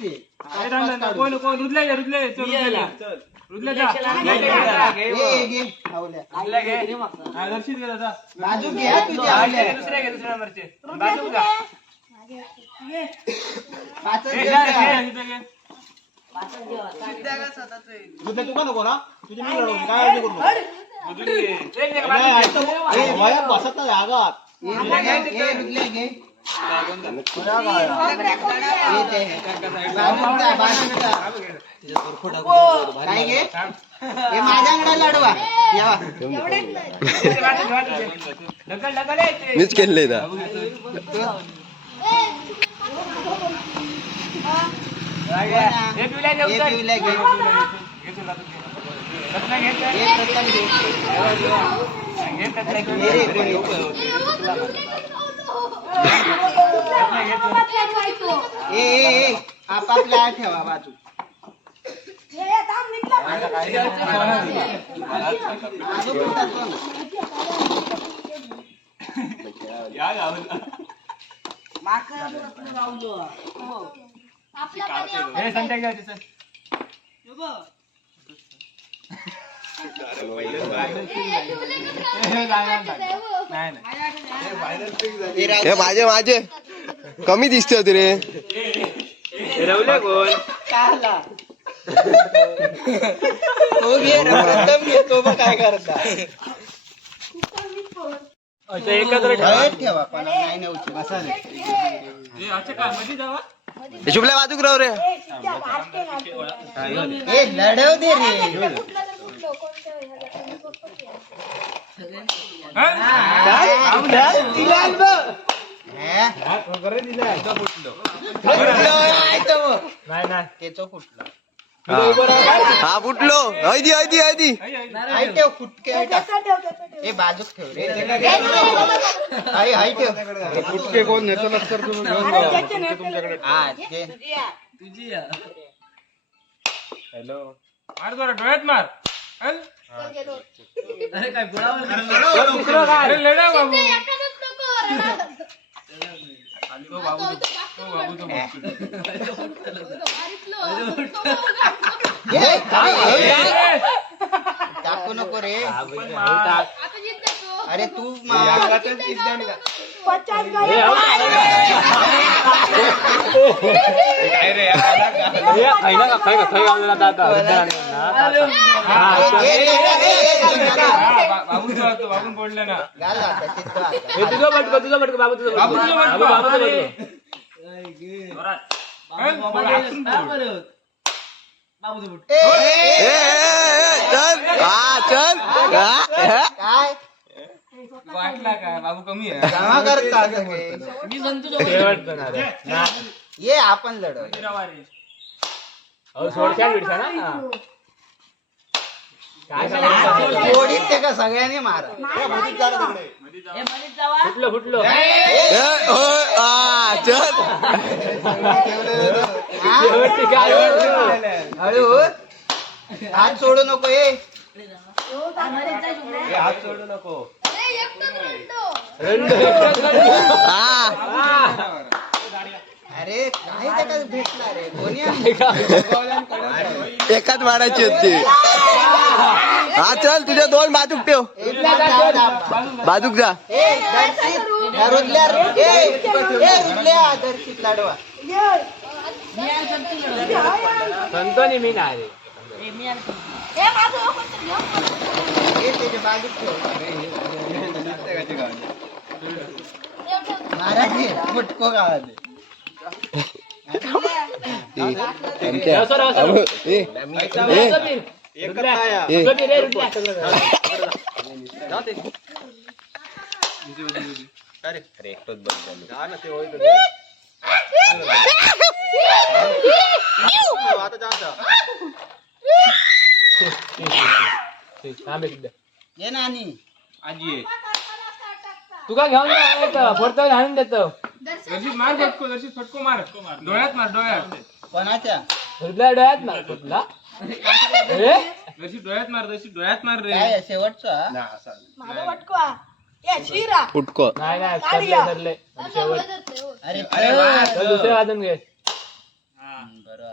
हे थांब, थांब, थांब. कोण कोण रुजले घे, रुजले चल, रुजले घे. रुजले जा. रुजले घे, ए, ए, घे खाऊल्या. रुजले घे. हा, दर्शित घे दादा. बाजू घे हा तुझ्या हा, आवल्या. घे, दुसरे घे, दुसऱ्या नंबरचे. बाजूला जा. पाचच हे घे जा, त्या. घे, इथे घे. तुझं तुका नको ना तुझी मी लढवू काय काळजी करू नको. रुजून घे. एक घे, नाही, बाजूला घे. ऐकतं, ए, वयात बसत नाही आगात ए, घे, ए, घे. ए, ते. जा. काय घे हे माझ्याकडे लढवा येवा इथे बाजूला, बाजूला घे. ढकल, ढकल, ए, ते. मीच केलंय ना हा, घे. हे पिवल्या हे नेऊ चल. पिवल्या घे. घे तुला, तू घे. रत्ना घे, चल. हे प्रथम घे घे, रत्ना घे. हे रे, हे रे. रत्ना घे, चल. ए ए ए आपापल्या आत ठेवा बाजू बाजू कुठं पण. हे माझे माझे. कमी दिसते होते रे. हे रवले कोण काय करता. अच्छा एकत्र ठेवा. हे अच्छा काय मध्ये जावा हे शुभल्या बाजूक राहू रे. लढव दे रे. हा फुटलो हयदी हयदी हयदी हाय ठेव फुटके हे बाजूक ठेव रे हाय हाय ठेव फुटके कोण नेतो तर तुम्ही हा ते हॅलो मार जरा डोळ्यात मार. अरे बाबू काय नको रे. अरे तू मा- हे खायला का? खाय का खाय गावला दादा? बाबून बोलले ना हे तुझं तुझं बाबू तुझं बाबू तुझं बाबू तुझं ए, ए, चल हा चल हा, हा. काय वाटला काय बाबू कमी आहे जमा करता सगळे शेवटचं ये आपण लढव अहो, सोडक्यात ना जोडीत ते का सगळ्यांनी मारा? फुटलो फुटलो. हा, चल. हा? शेवटची काय? हळू हात सोडू नको ए. हात सोडू नको. हा. अरे काय त्याला भेटला रे कोणी आणलं? एकाच मारायची होती. हा चल तुझ्या दोन बाजूक ठेव. बाजूक जा. दर्शित लाडवा. संतोनी मी नाही रे. बाजूत ठेव. महाराज गावात ना ते ते. ये नानी आजी आहे. तुका घेऊन फोडतो आणून देतो दर्शित मार फटको दर्शित फटको मार. डोळ्यात मार डोळ्यात. कोणाच्या? फुटला डोळ्यात मार फुटला दर्शित डोळ्यात मार दर्शित डोळ्यात मार रे. काय आहे, शेवटचा? ना, असं. माझा वटका फुटको. नाही नाही सरले सरले शेवट. अरे चल, दुसरे वाजून घे. बरं.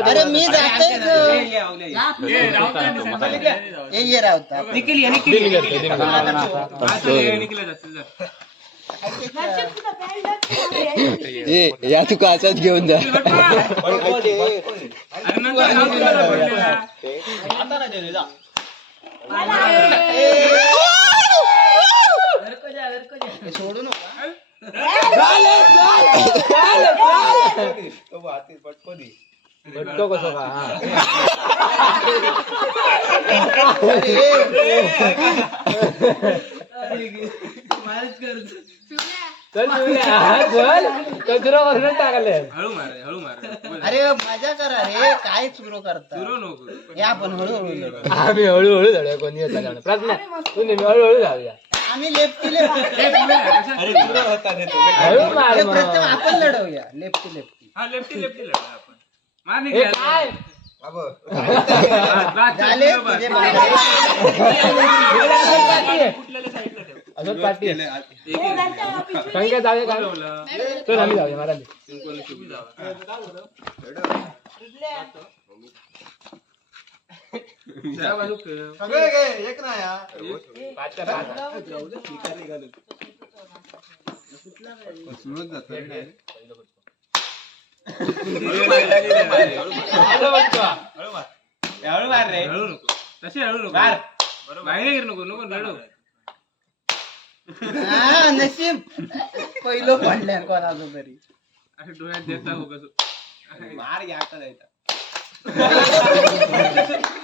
अरे मी जातेच ये ये रावता घेतो. ए या तुका असाच घेऊन जा. आता नाही देणे, जा. सोडू नका कसं का हा. चल शिवल्या, हा, चल कचरा वरून टाकले अरे मजा करा रे काय चुरो करता चुरो नको या आपण हळूहळू लढू. आम्ही हळूहळू झाडूया कोणी येता प्रश्न तू नेहमी हळूहळू जाऊया आम्ही लेफ्टी लेफ्टी आपण लढवूया. Lefty lefty. हे काय? झाले. तुझे बाहेर. अजून जाऊया काय चल आम्ही जाऊया महाराज सगळे घे, एक नाही हा. हळू. हा नशीब पहिलं पडल्या कोणाचं तरी मार घ्या, आता जायचं.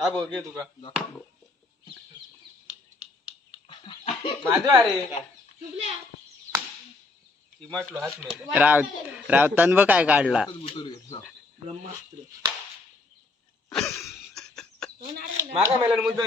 हा बघ घे तुका. माझं अरे. चिमाटलो हात मेले. राव रावतान बघ काय काढला. मागा मेला मुद्दा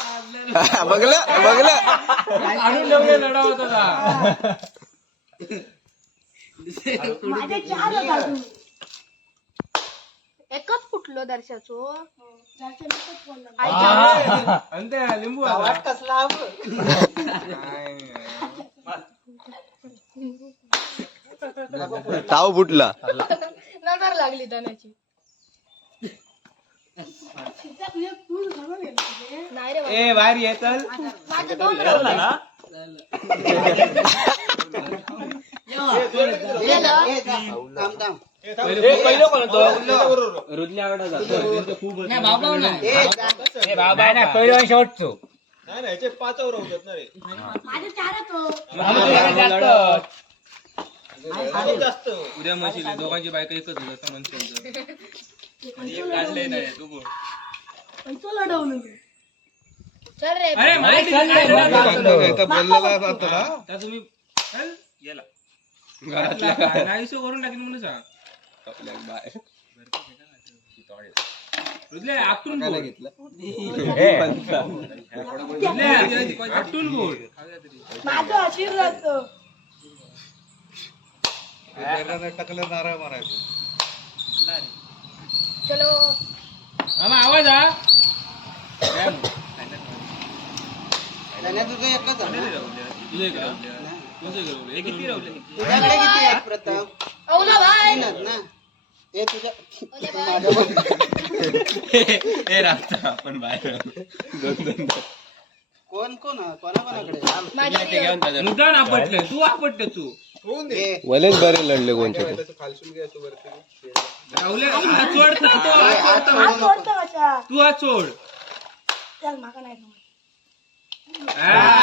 बघलं बघलं. आणून ठेवले लढा होता का? एकच फुटलो दर्शाचो. हा. आणि लिंबू कसला ताव फुटला. नजर लागली बाबा. ए बाहेर ये चल. माझे दोन राहिले. गेलं. ए, पहिलं बाबा नाही, पहिलं आणि शेवटचं. नाही नाही याचे पाचावर होतात ना रे. जास्त. उद्या म्हशीले दोघांची बायका एकच होत असं म्हणतो. नाही चल रे. नाही तुम्ही चल, गेला. घरातल्या नाहीसो करून टाकीन म्हणून सांग. रुजले आपटून बोल. ए, रुजले, आपटून बोल. चलो. मामा आवाज हा. तुझं एकच आहे ना? तुझं एक राहुल्या. तुझं एक राहुल्या. हे किती राहुल्या? तुझ्याकडे किती आहेत प्रताप? औला भाई ना हे तुझ्या हे राहता आपण बाहेर. कोण कोण कोणा? कोणाकडे माझ्या मुद्दाम आपटलं तू आपटलं तू. वलेच बरे लढले कोणचे ते. हा चोड खातो, हा.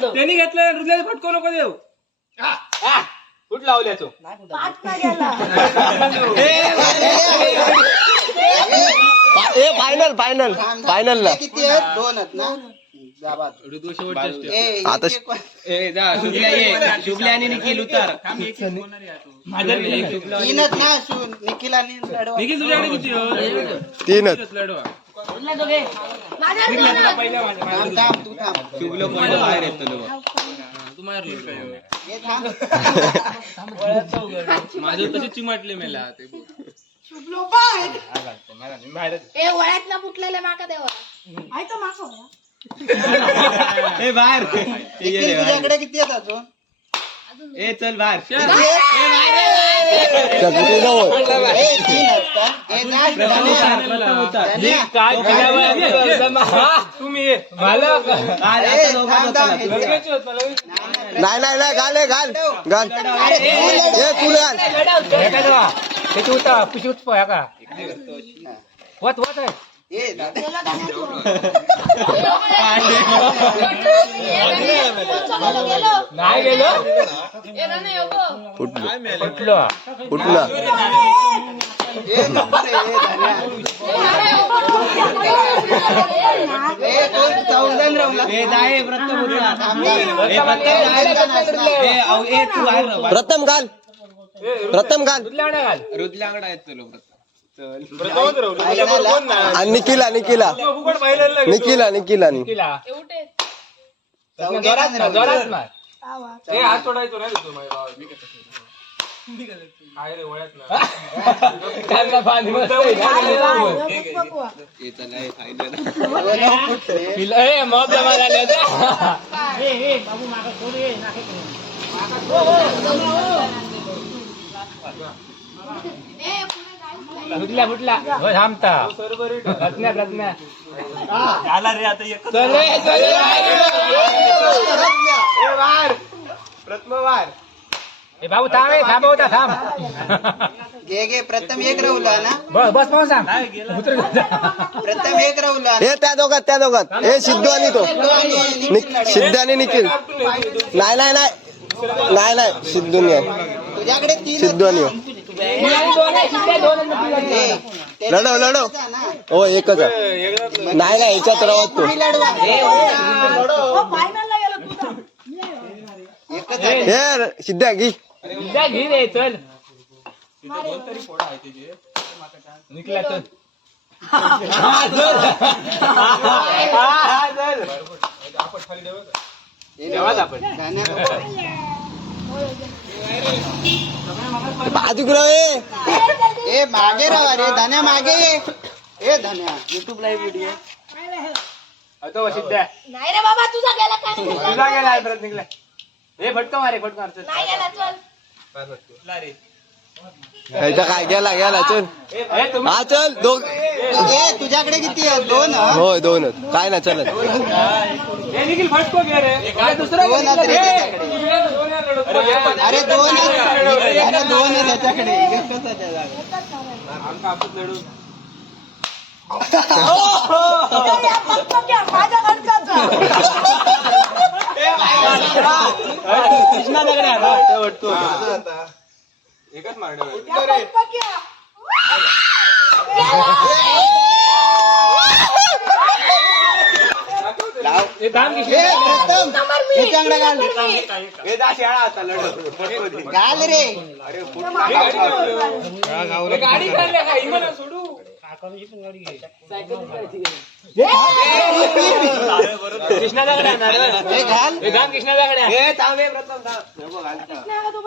तू. त्यांनी घेतलं रुजल्याला फटको नको देऊ. हा, हा. कुठं लावल्या तू ए फायनल फायनल फायनल ला. किती आहेत? दोन आहेत ना? जा बाद. ऋतू शेवटच्या स्टेप. ए, हे आता- किती कोण- ए, जा, शुभल्या ये. शुभल्या आणि निखिल उतार. माझ्या तीनच ना शू निखिल आणि लढवा निखिल तुझ्याकडे किती हो? तीनच लढवा. माझ्या दोन पहिल्या माझ्या थांब थांब तू थांब. शुभलो पहिलं बाहेर येतो तू मारलो काय? हे थांब. माझं तसे चिमाटले मेला ते बोल. ए वयातला फुटलेला माका देवा. ए बाहेर. तुझ्याकडे किती आहेत अजून? ए चल बाहेर. ए, तीन आहेत का? ए, जा? हा, तुम्ही ये. मला ए, थांब, थांब, घे. लगेच होत मला. नाही नाही नाही घाल हे घाल. घाल ए तू घाल हे काय तेव्हा? हे तू उठा, पिशवी उठपो, हे का? वत, वत आहे. ए, दादा. गेलो नाही गेलो फुटलं फुटलो. प्रथम घाल प्रथम घाल दुधला घाल रुदल्याकडे आहेत चलो आईला ला. आणि निकिला निकिला निकिला निकिला नि किला एवढे चौघे जोरात मार. जोरात मार. ए, हात सोडायचो नाही तू माझ्या भावाला. आहे रे, वळत नाही. त्यांना पाणी मस्त आहे. एवढं फुटले. पिलं- ए, मग जमा झाले होते. फुटला फुटला हो थांबता. प्रज्ञा प्रज्ञा चल रे, चल रे. ए बाबू थांब ए, थांब होता थांब. घे घे प्रथम एक रवला ना? बस बस सांग. उतर प्रथम एक रवला हे त्या दोघात त्या दोघात. हे सिद्धू आणि तो. सिद्ध आणि निखिल. नाही नाही नाही. नाही नाही सिद्धू नाही. तुझ्याकडे तीन सिद्धू आणि ते लढव लढव. हो एकच आहे. नाही नाही याच्यात राहत तो. एकच आहे. हे सिद्ध्या घे. घे रे चल. निकला चल. आपण खाली देऊ का? तेव्हाच आपण धान्या राव ए. ए मागे राहा रे धान्या मागे ये ए धान्या युट्यूबला व्हिडिओ तो सिद्ध्या नाही रे बाबा तुझा गेला काय नाही गेला? तुझा गेला आहे, परत निघला. हे फटका मारे फटका मार. चल नाही गेला चल. रे काय गेला गेला चल. हा चल दोन. तुझ्याकडे किती आहे दोन हं? होय दोनच काय ना दोन. दोन लढत. अरे दोन अरे दोन आहे त्याच्याकडे. कृष्णा दगडे वाटतो एकच ह्याच्याकडे घाल. रे. गाडी काढल्या का? इमान सोडू. कृष्णा दगडे आणणार रे. ए,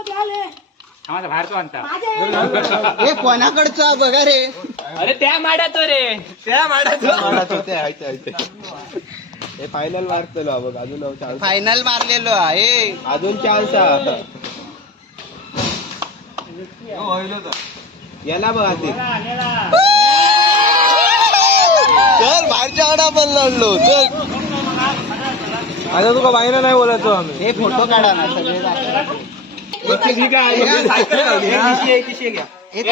घाल हे. हे हे बाहेरचो आणता. ए कोणाकडचा बघा रे? अरे त्या रे. त्या हे फायनल मारतलो बघ अजून चान्स फायनल मारलेलो आहे. अजून चान्स याला बघ आधी. चल बाहेरच्या आडा पण लढलो चल. आता तुका बाहेर नाही बोलायचो आम्ही. हे फोटो काढा ना सगळे ठीक आहे ए,